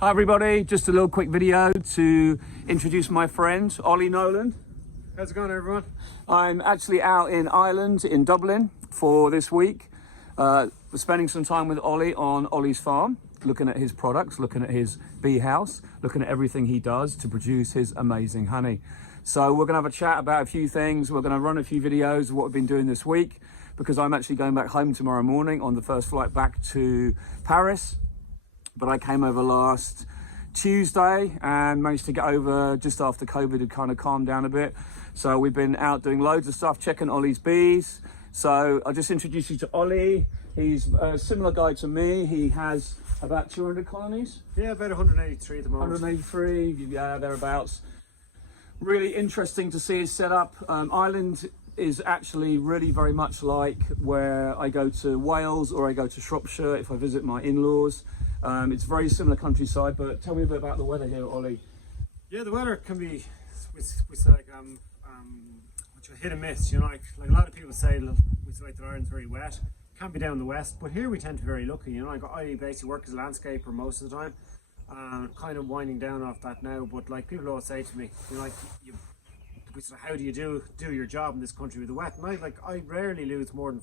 Hi everybody, just a little quick video to introduce my friend Olly Nolan. How's it going, everyone? I'm actually out in Ireland, in Dublin, for this week. We're spending some time with Olly on Ollys Farm, looking at his products, looking at his bee house, looking at everything he does to produce his amazing honey. So we're gonna have a chat about a few things. We're gonna run a few videos of what we've been doing this week, because I'm actually going back home tomorrow morning on the first flight back to Paris. But I came over last Tuesday and managed to get over just after COVID had kind of calmed down a bit. So we've been out doing loads of stuff, checking Olly's bees. So I'll just introduce you to Olly. He's a similar guy to me. He has about 200 colonies. Yeah, about 183 at the moment. 183, yeah, thereabouts. Really interesting to see his setup. Ireland is actually really very much like where I go to Wales or I go to Shropshire if I visit my in-laws. It's very similar countryside, but tell me a bit about the weather here, Olly. Yeah, the weather can be it's like hit and miss. You know, like a lot of people say, that Ireland's very wet. Can be down the west, but here we tend to be very lucky. You know, like I basically work as a landscaper most of the time. Kind of winding down off that now, but like people always say to me, you know, like how do you do your job in this country with the wet? And I rarely lose more than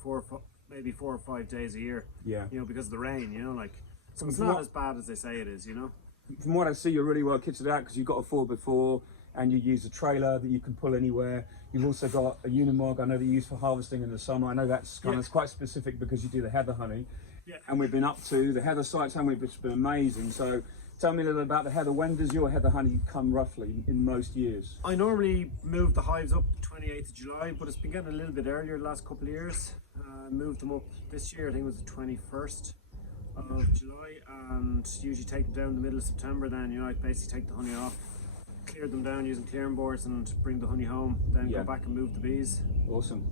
maybe 4 or 5 days a year. Yeah. You know, because of the rain. You know, like. So it's not as bad as they say it is, you know? From what I see, you're really well kitted out because you've got a 4x4 and you use a trailer that you can pull anywhere. You've also got a unimog, I know that you use for harvesting in the summer. I know that's kind of quite specific because you do the heather honey. Yeah. And we've been up to the heather sites, haven't we? It's been amazing. So tell me a little about the heather. When does your heather honey come roughly in most years? I normally move the hives up 28th of July, but it's been getting a little bit earlier the last couple of years. Moved them up this year, I think it was the 21st. Of July, and usually take them down the middle of September. Then, you know, I basically take the honey off, clear them down using clearing boards, and bring the honey home. Then go back and move the bees. Awesome.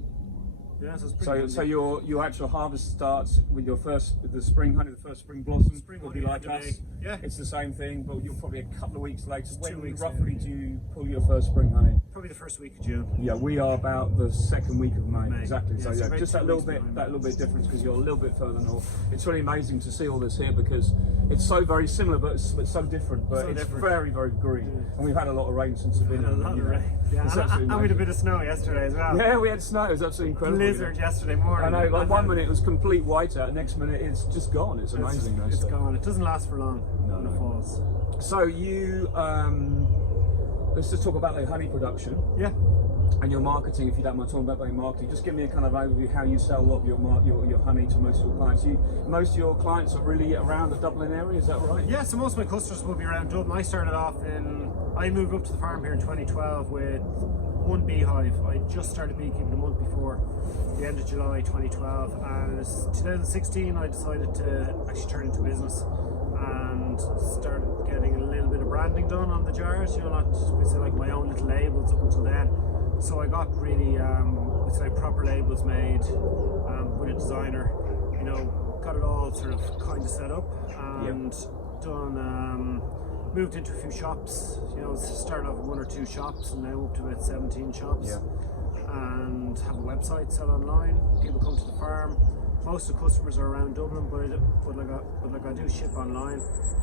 Yeah, so it's pretty. So your actual harvest starts with the spring honey, the first spring blossom. Spring will honey be like us. Yeah, it's the same thing, but you're probably a couple of weeks later. When 2 weeks roughly do you pull your first spring honey? Probably the first week of June. Yeah, we are about the second week of May. Exactly. Yeah, so yeah, just that little bit difference because you're a little bit further north. It's really amazing to see all this here because it's so very similar, but so different. But it's very, very green. Yeah. And we've had a lot of rain since we've been here. A lot of rain. Yeah, and we had a bit of snow yesterday as well. Yeah, we had snow. It was absolutely incredible. Blizzard yesterday morning. I know. Like 1 minute it was complete whiteout, next minute it's just gone. It's amazing. It's gone. It doesn't last for long when it falls. So you, let's just talk about the honey production. Yeah. And your marketing, if you don't mind talking about your marketing. Just give me a kind of overview how you sell a lot of your honey to most of your clients. Most of your clients are really around the Dublin area, is that right? Yeah, so most of my customers will be around Dublin. I moved up to the farm here in 2012 with 1 beehive. I just started beekeeping a month before the end of July 2012, and in 2016 I decided to actually turn into business and started getting a little bit of branding done on the jars, you know, not just like my own little labels up until then. So I got really proper labels made with a designer, you know, got it all sort of kind of set up and done. Moved into a few shops, you know, started off with 1 or 2 shops and now up to about 17 shops. Yeah. And have a website, sell online. People come to the farm. Most of the customers are around Dublin, but I do ship online,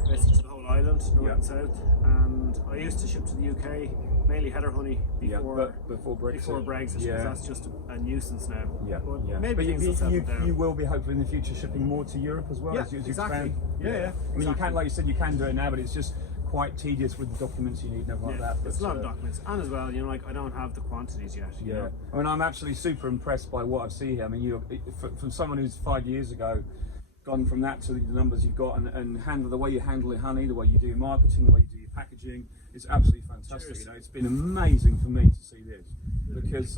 basically to the whole island, north and south. And I used to ship to the UK, mainly heather honey before Brexit, because that's just a nuisance now. Yeah, but maybe you will be hopefully in the future shipping more to Europe as well as you expand. Yeah. I mean, you can, like you said, you can do it now, but it's just quite tedious with the documents you need and everything like that. It's a lot of documents, and as well, you know, like I don't have the quantities yet. Yeah, you know? I mean, I'm absolutely super impressed by what I've seen here. I mean, you're from someone who's 5 years ago gone from that to the numbers you've got, and the way you handle it, honey, the way you do marketing, the way you do your packaging, it's absolutely fantastic. You know, it's been amazing for me to see this because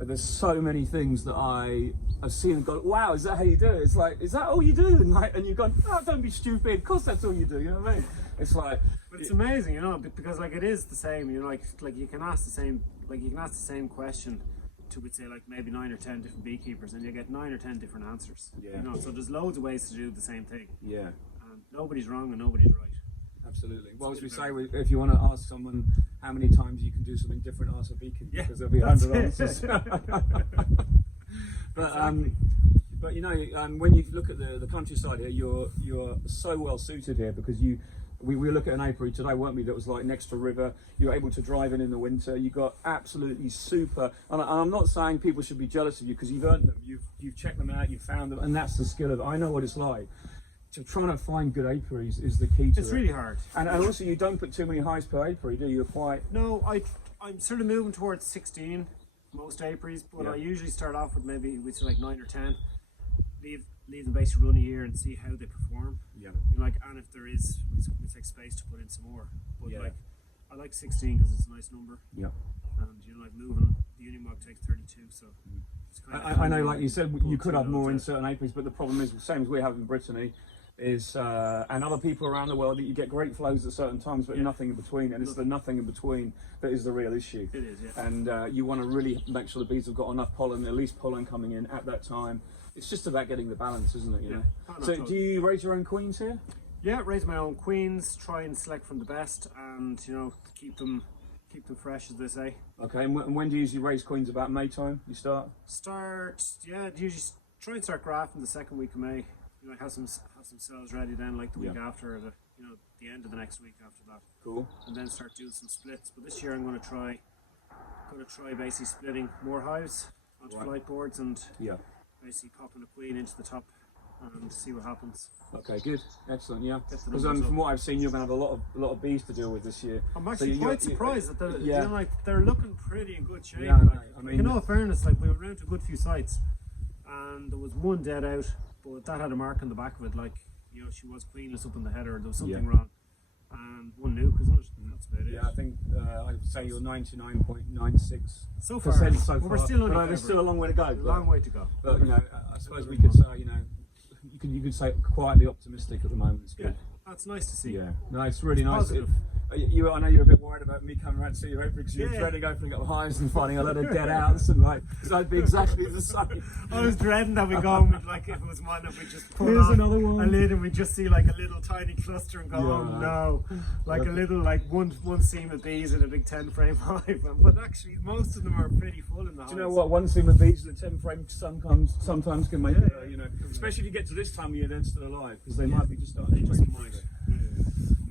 there's so many things that I have seen and gone, wow, is that how you do it? It's like, is that all you do? And you've gone, oh, don't be stupid. Of course, that's all you do. You know what I mean? It's like, but it's amazing, you know, because like it is the same. You know, like you can ask the same question to, we'd say, like maybe 9 or 10 different beekeepers, and you get 9 or 10 different answers. Yeah. You know, so there's loads of ways to do the same thing. Yeah. And nobody's wrong and nobody's right. Absolutely. Well, as we say, if you want to ask someone how many times you can do something different, ask a beekeeper, because there'll be 100 answers. But you know, when you look at the countryside here, you're so well suited here because We were looking at an apiary today, weren't we, that was like next to a river. You were able to drive in the winter. You got absolutely super, and I'm not saying people should be jealous of you because you've earned them. You've checked them out, you've found them, and that's the skill of it. I know what it's like. So trying to find good apiaries is the key to it. It's really hard. And also you don't put too many hives per apiary, do you? You're quite... No, I'm sort of moving towards 16, most apiaries, but I usually start off with maybe with like 9 or 10. Leave them basically run a year and see how they perform. Yeah. You know, like, and if there is, we take space to put in some more. But like, I like 16 because it's a nice number. Yeah. And you know, like moving, the Unimog takes 32, so it's kind of... I know, like you said, you could have more in certain apiaries, but the problem is, the same as we have in Brittany, is and other people around the world, that you get great flows at certain times, but nothing in between, and it's the nothing in between that is the real issue. It is, yeah. And you want to really make sure the bees have got enough pollen, at least pollen coming in at that time. It's just about getting the balance, isn't it? You know. So, do you raise your own queens here? Yeah, raise my own queens. Try and select from the best, and you know, keep them fresh, as they say. Okay. And when do you usually raise queens? About May time? You start? Yeah. Usually try and start grafting the second week of May. You know, have some cells ready then, like the week after, or the end of the next week after that. Cool. And then start doing some splits. But this year I'm going to try basically splitting more hives onto flight boards and basically popping a queen into the top and see what happens. Okay, good, excellent, yeah. Because from what I've seen, you're going to have a lot of bees to deal with this year. I'm actually quite surprised that they're, you know, like, they're looking pretty in good shape. Yeah, like, I mean, in all fairness, like, we went around to a good few sites, and there was one dead out, but that had a mark on the back of it, like, you know, she was queenless up in the header, there was something wrong. And one nuke, isn't it? That's about it. Yeah, I think I'd say you're 99.96% so far. Well, we're still on there's still a long way to go. A long way to go. But you know, I suppose we could say, you know, you could say quietly optimistic at the moment. It's good. That's nice to see. Yeah, no, it's really nice. I know you're a bit worried about me coming around to see your apiary because you're dreading opening up the hives and finding a lot of dead outs and like, that'd be exactly the same. I was dreading that we go with like, if it was one, if we just pull off another one. A lid and we just see like a little tiny cluster and go, oh no, like a little like one seam of bees in a big 10 frame hive. But actually most of them are pretty full in the hive. Do you know what, one seam of bees in a 10 frame sometimes can make it, you know, especially if you get to this time of year, they're still alive because they might be just starting to make mice.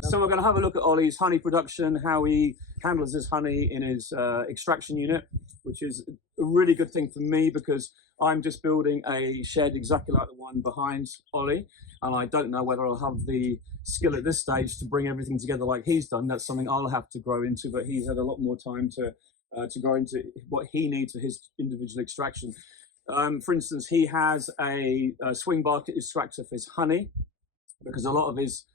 So we're going to have a look at Olly's honey production, how he handles his honey in his extraction unit, which is a really good thing for me because I'm just building a shed exactly like the one behind Olly, and I don't know whether I'll have the skill at this stage to bring everything together like he's done. That's something I'll have to grow into, but he's had a lot more time to grow into what he needs for his individual extraction. For instance, he has a swing basket extractor for his honey because a lot of his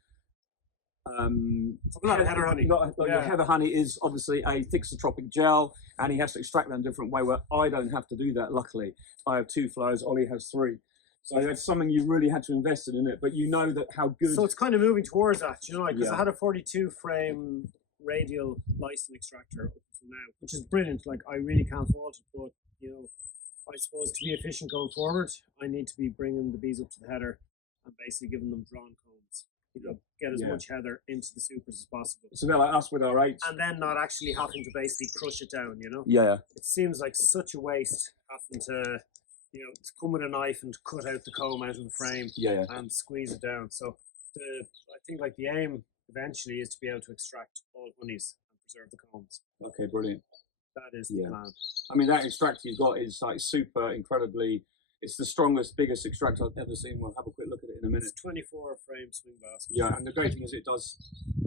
heather honey. Heather honey is obviously a thixotropic gel, and he has to extract that in a different way. Where I don't have to do that. Luckily, I have 2 flows. Olly has 3, so that's something you really had to invest in it. But you know that how good. So it's kind of moving towards that, you know, because I had a 42 frame radial lysine extractor up to now, which is brilliant. Like I really can't fault it, but you know, I suppose to be efficient going forward, I need to be bringing the bees up to the header and basically giving them drawn combs. You know, get as much heather into the supers as possible. It's a bit like us with our 8s. And then not actually having to basically crush it down, you know? Yeah. It seems like such a waste having to, you know, to come with a knife and cut out the comb out of the frame and squeeze it down. So I think like the aim eventually is to be able to extract all honeys and preserve the combs. Okay, brilliant. That is the plan. I mean, that extractor you've got is like super incredibly. It's the strongest, biggest extractor I've ever seen. We'll have a quick look at it in a minute. It's 24 frame swing basket. Yeah, and the great thing is it does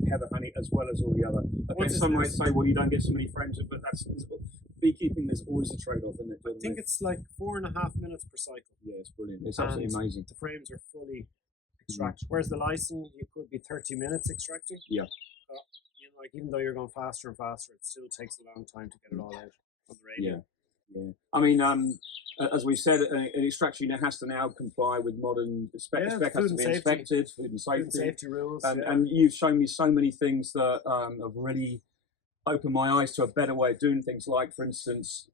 heather honey as well as all the other. Okay, some might say, well, you don't get so many frames, but that's beekeeping. There's always a trade-off, isn't it? I think it's like 4.5 minutes per cycle. Yeah, it's brilliant. It's absolutely amazing. The frames are fully extracted. Whereas the lysine, you could be 30 minutes extracting. Yeah. You know, like even though you're going faster and faster, it still takes a long time to get it all out on the radio. Yeah, I mean, as we said, an extraction unit has to now comply with modern spec has to be inspected, food and safety rules. And you've shown me so many things that have really opened my eyes to a better way of doing things. Like, for instance,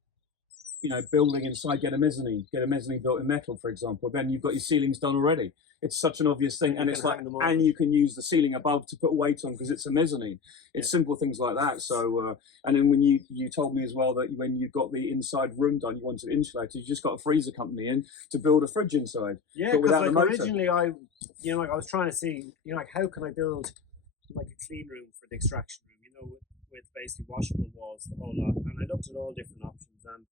you know, building inside, get a mezzanine built in metal, for example. Then you've got your ceilings done already. It's such an obvious thing, and it's like, and you can use the ceiling above to put weight on because it's a mezzanine. It's simple things like that. So, and then when you told me as well that when you got the inside room done, you wanted it insulated. You just got a freezer company in to build a fridge inside. Yeah, because like originally I was trying to see, you know, like how can I build like a clean room for the extraction room, you know, with basically washable walls, the whole lot. And I looked at all different options, and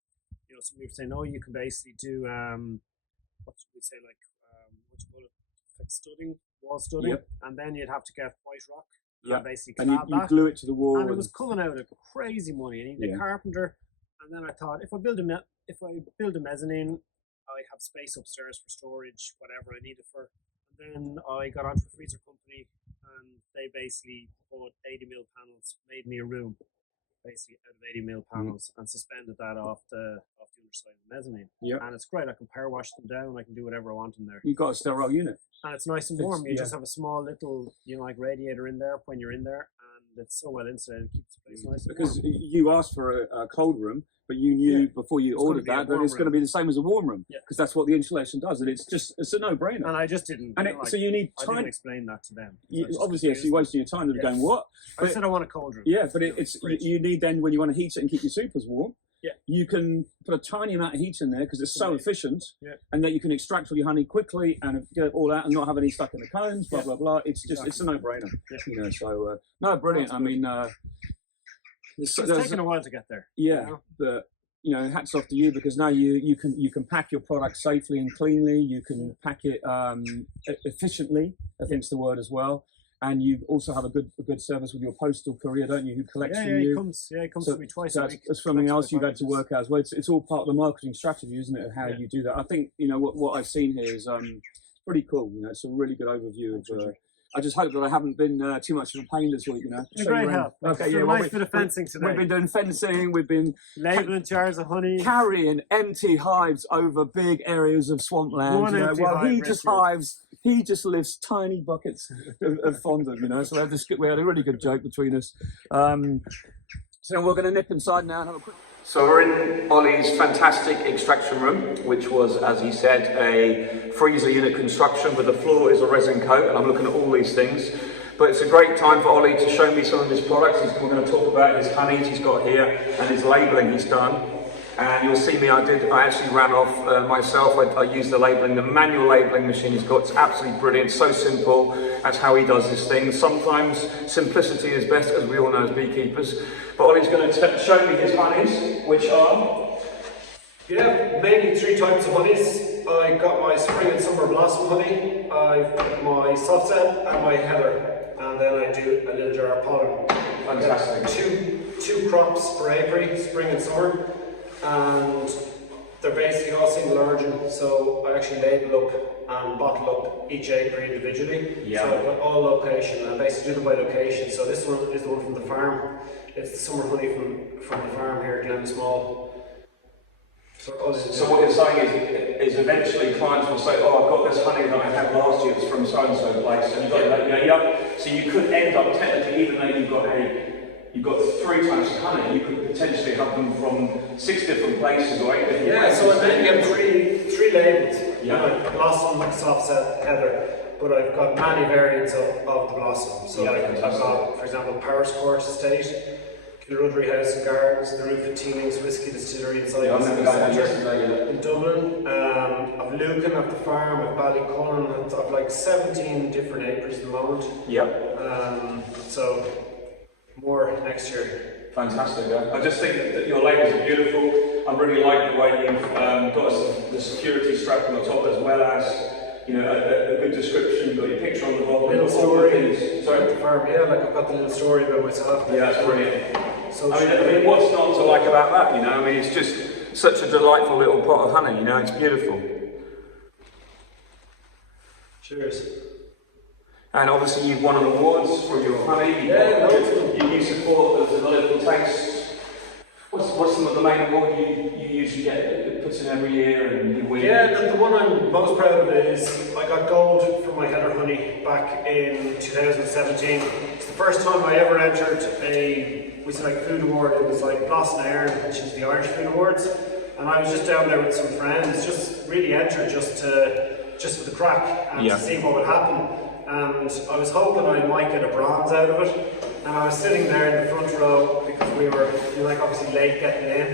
you know, some people saying, oh, you can basically do what should we say, like what you call it, like studding, wall studding, and then you'd have to get white rock. And basically and you glue it to the wall, and it was coming out of crazy money. I need a carpenter, and then I thought if I build a mezzanine, I have space upstairs for storage, whatever I need it for. And then I got onto a freezer company, and they basically bought 80mm panels, made me a room, basically out of 80mm panels, and suspended that off the underside of the mezzanine. And it's great. I can power wash them down. I can do whatever I want in there. You've got a sterile unit. And it's nice and warm. You just have a small little, you know, like radiator in there when you're in there, and it's so well insulated. It keeps the place nice and warm. Because you asked for a cold room, but you knew before you ordered that it's going to be the same as a warm room, because that's what the insulation does, and it's a no-brainer. And I just didn't. And so you need time. I didn't explain that to them. Obviously, so you're wasting your time. They're going, what? I said I want a cold room. Yeah, but you need then, when you want to heat it and keep your supers warm, you can put a tiny amount of heat in there because it's so efficient, and that you can extract all your honey quickly and get it all out and not have any stuck in the cones, blah, blah, blah. It's just, it's a no-brainer, you know, so, no, brilliant. I mean, it's taken a while to get there. Yeah, you know? But, you know, hats off to you, because now you can pack your product safely and cleanly. You can pack it efficiently, I think's the word as well. And you also have a good service with your postal courier, don't you? Who collects from you? He comes to me twice a week. That's something else you've had to work out as well. It's all part of the marketing strategy, isn't it? Of how you do that. I think, you know, what I've seen here is pretty cool. You know, it's a really good overview of. I just hope that I haven't been too much of a pain this week, you know. It's a great help. Okay, yeah, nice bit of fencing today. We've been doing fencing, we've been labelling jars of honey, carrying empty hives over big areas of swampland. You know, while he just lifts tiny buckets of fondant, you know. So we had a really good joke between us. So we're going to nip inside now and have a quick. So we're in Olly's fantastic extraction room, which was, as he said, a freezer unit construction, but the floor is a resin coat, and I'm looking at all these things. But it's a great time for Olly to show me some of his products. We're going to talk about his honeys he's got here and his labelling he's done. And you'll see me, I actually ran off myself. I used the labelling, the manual labelling machine he's got. It's absolutely brilliant, so simple. That's how he does his things. Sometimes simplicity is best, as we all know as beekeepers. But Olly's going to show me his honeys, which are? Yeah, mainly 3 types of honeys. I got my spring and summer blossom honey, I've got my soft set and my heather, and then I do a little jar of pollen. Fantastic. Two crops per apiary, spring and summer. And they're basically all single origin, so I actually label up and bottle up each apiary individually. So I've got all location, and I basically do them by location. So this one is the one from the farm. It's the summer honey from the farm here at Glenismall. So what you're saying is eventually clients will say, oh, I've got this honey that I had last year, it's from so-and-so place, and you've got that, So you could end up technically, even though you've got 3 types of honey, you could potentially have them from 6 different places or 8 different places. So I then get three labels. Like blossom, soft set, heather. But I've got many variants of the blossom. So I've got, for example, Paris Court Estate, Kilrudry House and Gardens, the Roof of Teelings Whisky Distillery inside in Dublin. I've Lucan at the farm, I've Ballycullen, I've like 17 different acres at the moment. So more next year. Fantastic. I just think that your labels are beautiful. I really like the way you've got the security strap on the top, as well as, you know, a good description. You've got your picture on the bottom. Little story. Sorry, at the farm. Like I've got the little story about myself. Yeah, that's brilliant. So I mean, what's not to like about that? You know, I mean, it's just such a delightful little pot of honey. You know, it's beautiful. Cheers. And obviously you've won an awards for your honey. You support the local taste. What's the main award you usually get? It puts in every year and you win? The one I'm most proud of is I got gold for my heather honey back in 2017. It's the first time I ever entered food award. It was like Blossom Iron, which is the Irish Food Awards. And I was just down there with some friends, just really entered just for the crack and to see what would happen. And I was hoping I might get a bronze out of it. And I was sitting there in the front row because we were obviously late getting in.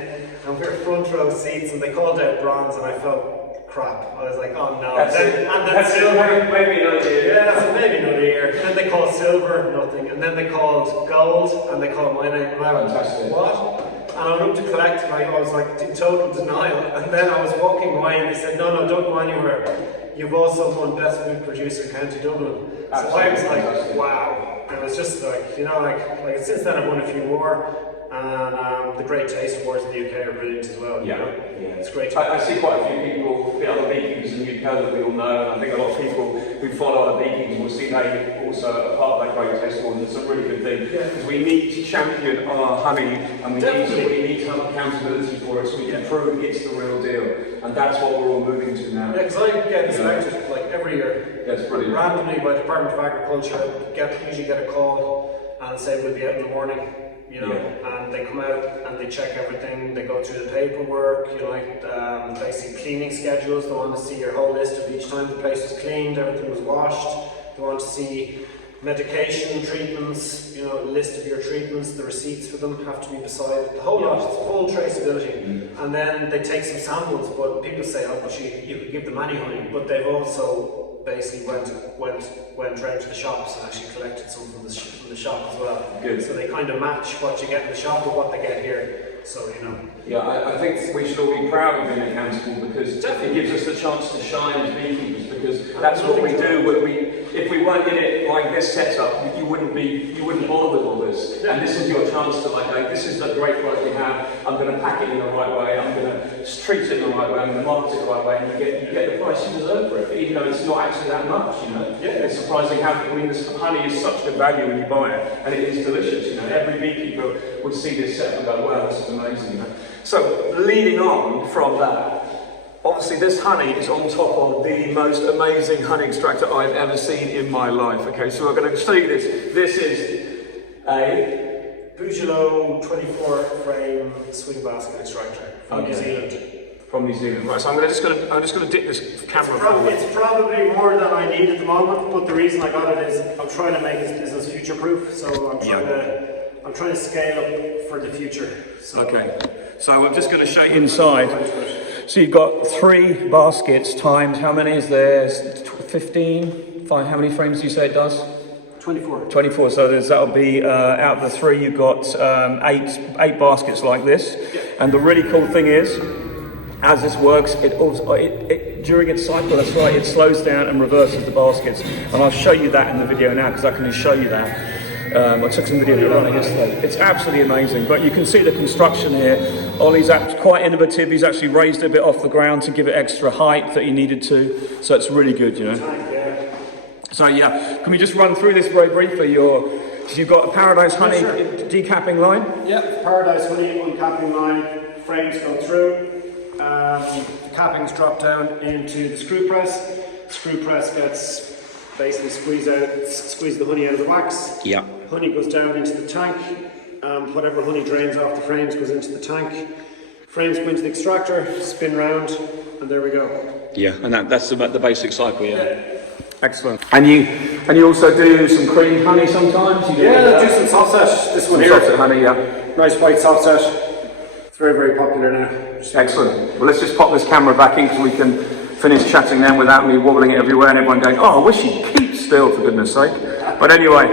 And we were front row seats and they called out bronze and I felt crap. I was like, oh no. That's silver. Maybe another year. Yeah, so maybe another year. And then they called silver, nothing. And then they called gold, and they called my name. And I went, what? And I went up to collect, and I was like in total denial. And then I was walking away, and they said, no, don't go anywhere. You've also won Best Food Producer in County Dublin. So I was like, wow. And it was just like, you know, like since then I've won a few more. And the Great Taste Awards in the UK are brilliant as well. Yeah, you know? yeah. It's great. I see quite a few people, other beekeepers in the UK that we all know, and I think a lot of people who follow other beekeepers will see they also are part of that Great Taste Award, and it's a really good thing because we need to champion our honey, and we need to have accountability for it so we can prove it's the real deal, and that's what we're all moving to now. Yeah, because I get selected like every year. That's brilliant. Randomly by the Department of Agriculture, usually get a call and say we'll be out in the morning. You know, and they come out and they check everything, they go through the paperwork, you know, basically cleaning schedules. They want to see your whole list of each time the place was cleaned, everything was washed. They want to see medication, treatments, you know, a list of your treatments, the receipts for them have to be beside it, the whole lot, it's full traceability. And then they take some samples, but people say, oh, but you could give them any honey, but they've also basically went round to the shops and actually collected some from the shop as well. Good. So they kind of match what you get in the shop with what they get here. So, you know. Yeah, I think we should all be proud of being accountable because it gives us the chance to shine as beekeepers because that's what we do. If we weren't in it like this setup, you wouldn't bother with all this. And this is your chance to this is the great product we have. I'm going to pack it in the right way. I'm going to treat it in the right way. I'm going to market it the right way, and you get the price you deserve for it, even though it's not actually that much. You know, it's surprising how this honey is such good value when you buy it, and it is delicious. You know, every beekeeper would see this set and go, "Wow, this is amazing." You know? So leading on from that. Obviously, this honey is on top of the most amazing honey extractor I've ever seen in my life. Okay, so we're going to show you this. This is a Bugelo 24 frame swing basket extractor from New Zealand. From New Zealand, right? So I'm just going to dip this camera forward. It's probably more than I need at the moment, but the reason I got it is I'm trying to make this business future-proof. So I'm trying to scale up for the future. So. Okay, so I'm just going to show you inside. So you've got 3 baskets times, how many is there? 15? Fine. How many frames do you say it does? 24. 24, so that'll be, out of the 3 you've got 8 baskets like this. Yeah. And the really cool thing is, as this works, during its cycle, that's right, it slows down and reverses the baskets. And I'll show you that in the video now, because I can show you that. I took some video running yesterday. It's absolutely amazing, but you can see the construction here. Olly's quite innovative. He's actually raised it a bit off the ground to give it extra height that he needed to. So it's really good, you know. So yeah, can we just run through this very briefly? You've got a Paradise Honey decapping line. Yeah, Paradise Honey uncapping line. Frames go through. The cappings drop down into the screw press. Screw press gets basically squeeze the honey out of the wax. Yeah. Honey goes down into the tank. Whatever honey drains off the frames goes into the tank. Frames go into the extractor, spin round, and there we go. Yeah, and that's about the basic cycle, yeah. Excellent. And you also do some cream honey sometimes? I do some soft set. This one here. Soft set honey, yeah. Nice white soft set. It's very, very popular now. Excellent. Well, let's just pop this camera back in so we can finish chatting then without me wobbling it everywhere and everyone going, oh, I wish he'd keep still, for goodness sake. But anyway,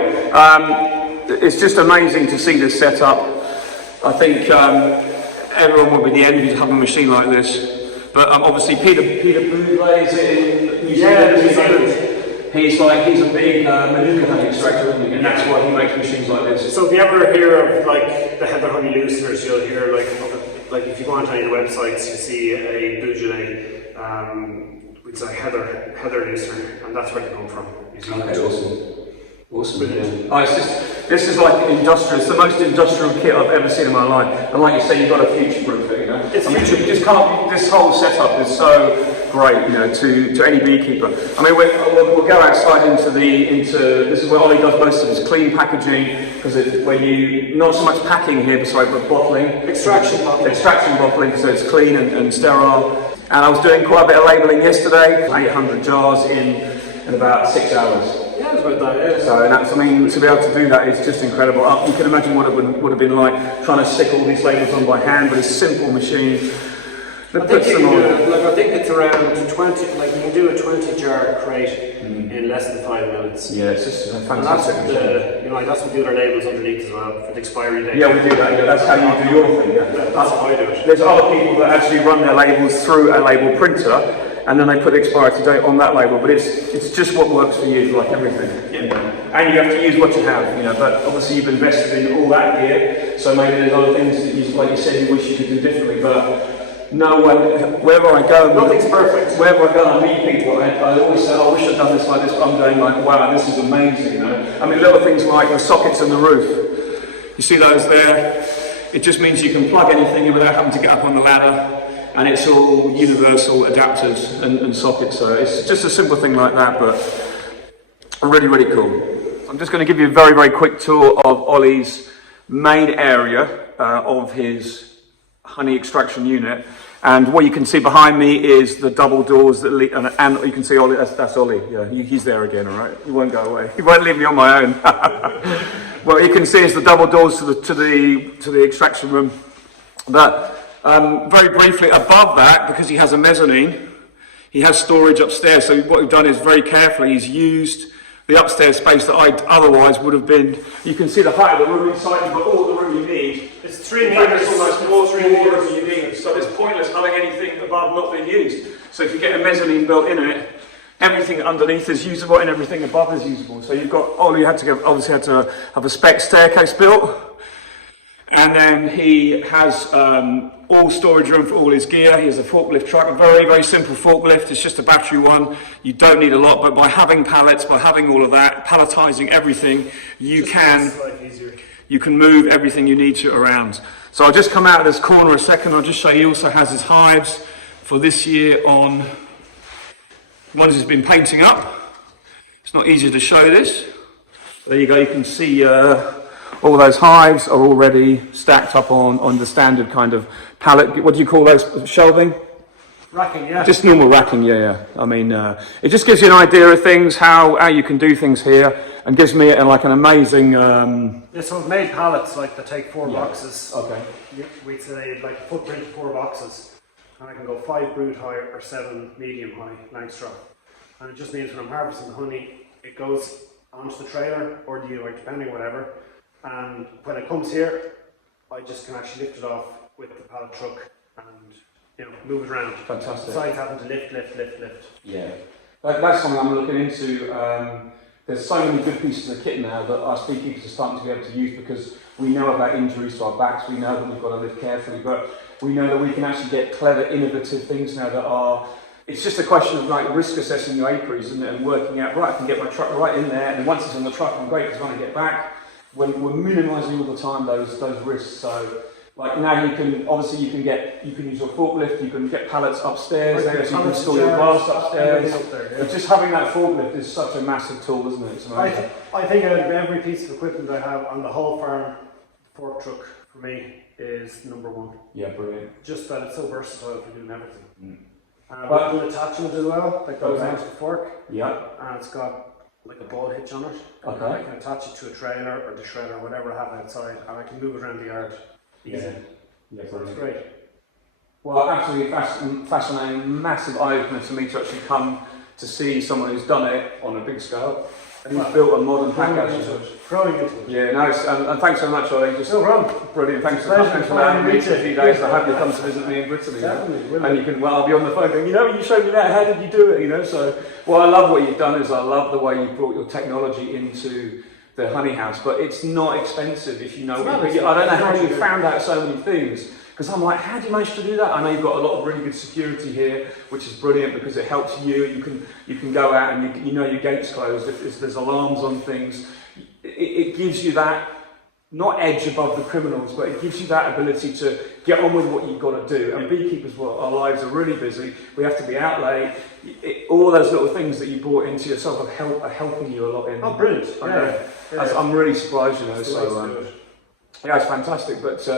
it's just amazing to see this set up. I think everyone would be the envy to have a machine like this. But obviously Peter Bouvet is in New Zealand. He's a big Manuka honey extractor, isn't he? And that's why he makes machines like this. So if you ever hear of like the heather honey looseners, you'll hear like if you go onto any of the websites, you see a Bougelet. It's like heather loosener, and that's where they come from. Okay, awesome. Yeah. Oh, this is like industrial. It's the most industrial kit I've ever seen in my life. And like you say, you've got to future-proof it. You know, this whole setup is so great. You know, to any beekeeper. I mean, we'll go outside into this is where Olly does most of his clean packaging, because when you not so much packing here, but bottling, extraction bottling, so it's clean and sterile. And I was doing quite a bit of labelling yesterday, 800 jars in about 6 hours. Yeah, it's about that, yeah. So, to be able to do that is just incredible. You can imagine what it would have been like trying to stick all these labels on by hand with a simple machine. that puts them on? I think it's around 20. Like you can do a 20-jar crate in less than 5 minutes. Yeah, it's just fantastic. And that's what that's what the other labels underneath as well for the expiry date. Yeah, we do that. Yeah, that's how you do your thing. Yeah. That's how I do it. There's other people that actually run their labels through a label printer, and then they put the expiry date on that label. But it's just what works for you, like everything. Yeah. And you have to use what you have, But obviously you've invested in all that gear, so maybe there's other things that you, like you said, you wish you could do differently. But no one, wherever I go, nothing's perfect. Wherever I go, I meet people. I always say, I wish I'd done this like this. But I'm going like, wow, this is amazing. I mean, little things like the sockets in the roof. You see those there? It just means you can plug anything in without having to get up on the ladder. And it's all universal adapters and sockets, so it's just a simple thing like that, but really, really cool. I'm just going to give you a very, very quick tour of Olly's main area of his honey extraction unit. And what you can see behind me is the double doors that lead, and you can see Olly, that's Olly, yeah, he's there again, all right? He won't go away. He won't leave me on my own. What you can see is the double doors to the extraction room. But very briefly, above that, because he has a mezzanine, he has storage upstairs. So what we've done is very carefully, he's used the upstairs space that I otherwise would have been. You can see the height of the room inside. You've got all the room you need. It's 3 meters. It's almost more than you need. So it's pointless having anything above not being used. So if you get a mezzanine built in it, everything underneath is usable and everything above is usable. So you've got, obviously had to have a spec staircase built. And then he has all storage room for all his gear. He has a forklift truck, a very, very simple forklift. It's just a battery one. You don't need a lot, but by having pallets, by having all of that, palletizing everything, you can move everything you need to around. So I'll just come out of this corner a second. I'll just show you. He also has his hives for this year on ones he's been painting up. It's not easy to show this. There you go. You can see all those hives are already stacked up on the standard kind of pallet. What do you call those? Shelving? Racking, yeah. Just normal racking, yeah. I mean, it just gives you an idea of things, how you can do things here, and gives me like an amazing. Yeah, so we've made pallets like that take 4 boxes. Okay. We'd say like a footprint of 4 boxes, and I can go 5 brood high or 7 medium high Langstroth. And it just means when I'm harvesting the honey, it goes onto the trailer or the depending whatever. And when it comes here, I just can actually lift it off with the pallet truck and move it around. Fantastic. Besides having to lift. Yeah, that's something I'm looking into. There's so many good pieces of kit now that our beekeepers are starting to be able to use, because we know about injuries to our backs, we know that we've got to live carefully, but we know that we can actually get clever, innovative things now that are. It's just a question of like risk assessing your apiaries and working out, right, I can get my truck right in there, and then once it's on the truck, I'm great, because when I get back, we're minimising all the time those risks. So like now you can use your forklift, you can get pallets upstairs, so you can store your glass upstairs. But just having that forklift is such a massive tool, isn't it? I think out of every piece of equipment I have on the whole farm, fork truck for me is #1. Yeah, brilliant. Just that it's so versatile for doing everything. But an attachment as well that goes onto the fork. Yeah. And it's got like a ball hitch on it. Okay. I can attach it to a trailer or the shredder or whatever I have outside, and I can move it around the yard easy. Yeah, so it's great. Well, absolutely fascinating, massive eye-opener to me to actually come to see someone who's done it on a big scale. And he's built a modern pack actually. Growing into it. Yeah, nice. And thanks so much, Olly. Just no problem. Brilliant. Thanks for allowing me to a few days to have you come to visit me in Brittany. Definitely. And you can, I'll be on the phone going, you showed me that, how did you do it? So what I love what you've done is I love the way you brought your technology into the honey house, but it's not expensive if you know what you do. I don't know how you found out so many things, because I'm like, how do you manage to do that? I know you've got a lot of really good security here, which is brilliant because it helps you. You can go out and you know your gate's closed. If there's alarms on things, it gives you that, not edge above the criminals, but it gives you that ability to get on with what you've got to do. And beekeepers, well, our lives are really busy. We have to be out late. All those little things that you brought into yourself are helping you a lot. Oh, brilliant! I'm really surprised, So yeah, it's fantastic. But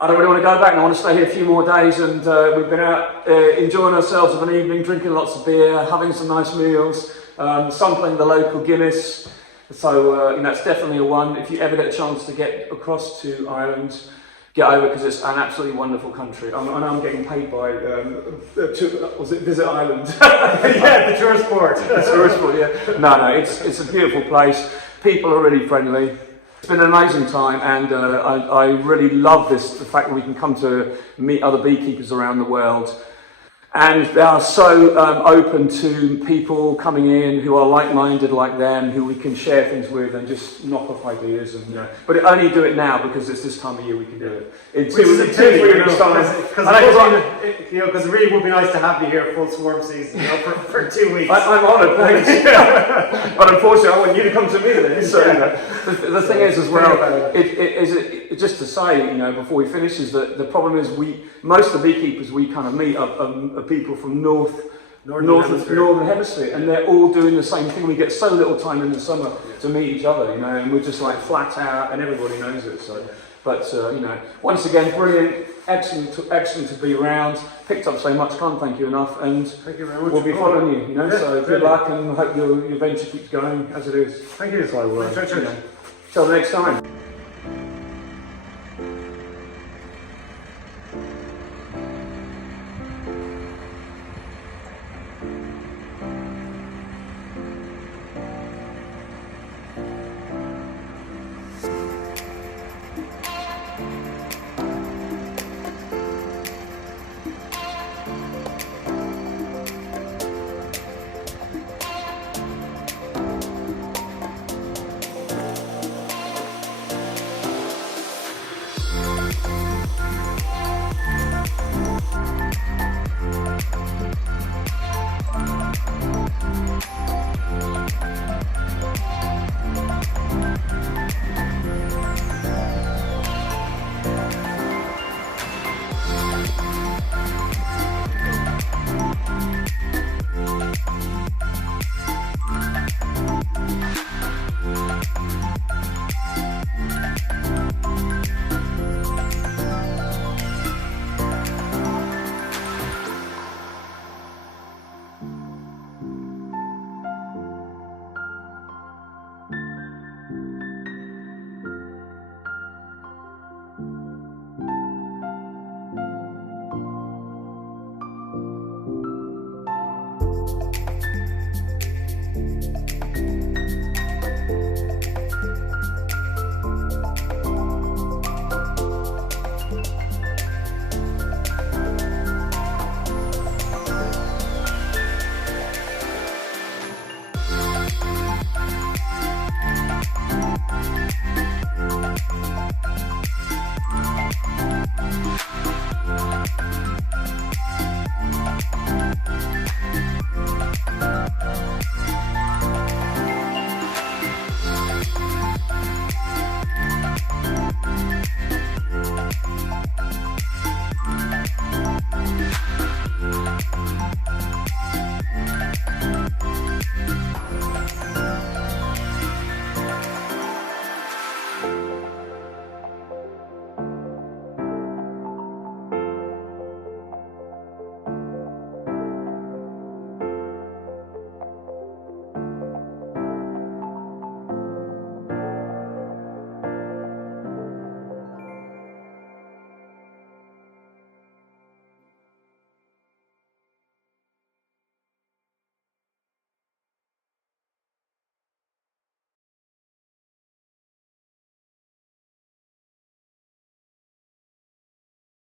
I don't really want to go back, and I want to stay here a few more days. And we've been out enjoying ourselves of an evening, drinking lots of beer, having some nice meals, sampling the local Guinness. So it's definitely a one. If you ever get a chance to get across to Ireland, get over because it's an absolutely wonderful country. I know I'm getting paid by, was it Visit Ireland? Yeah, the tourist board. The tourist board, yeah. No, it's a beautiful place. People are really friendly. It's been an amazing time, and I really love the fact that we can come to meet other beekeepers around the world. And they are so open to people coming in who are like-minded like them, who we can share things with and just knock off ideas. And but only do it now because it's this time of year we can do it. Because it really would be nice to have you here full swarm season, for 2 weeks. I'm honoured, thanks. But unfortunately, I want you to come to me then. So the thing is, as well, it just to say, before we finish, is that the problem is most of the beekeepers we kind of meet are people from Northern Hemisphere, and they're all doing the same thing. We get so little time in the summer to meet each other, and we're just like flat out, and everybody knows it. So, but once again, brilliant, excellent to be around. Picked up so much, can't thank you enough, and thank you very much. We'll be following you. So good luck, and hope your venture keeps going as it is. Thank you. So, till the next time.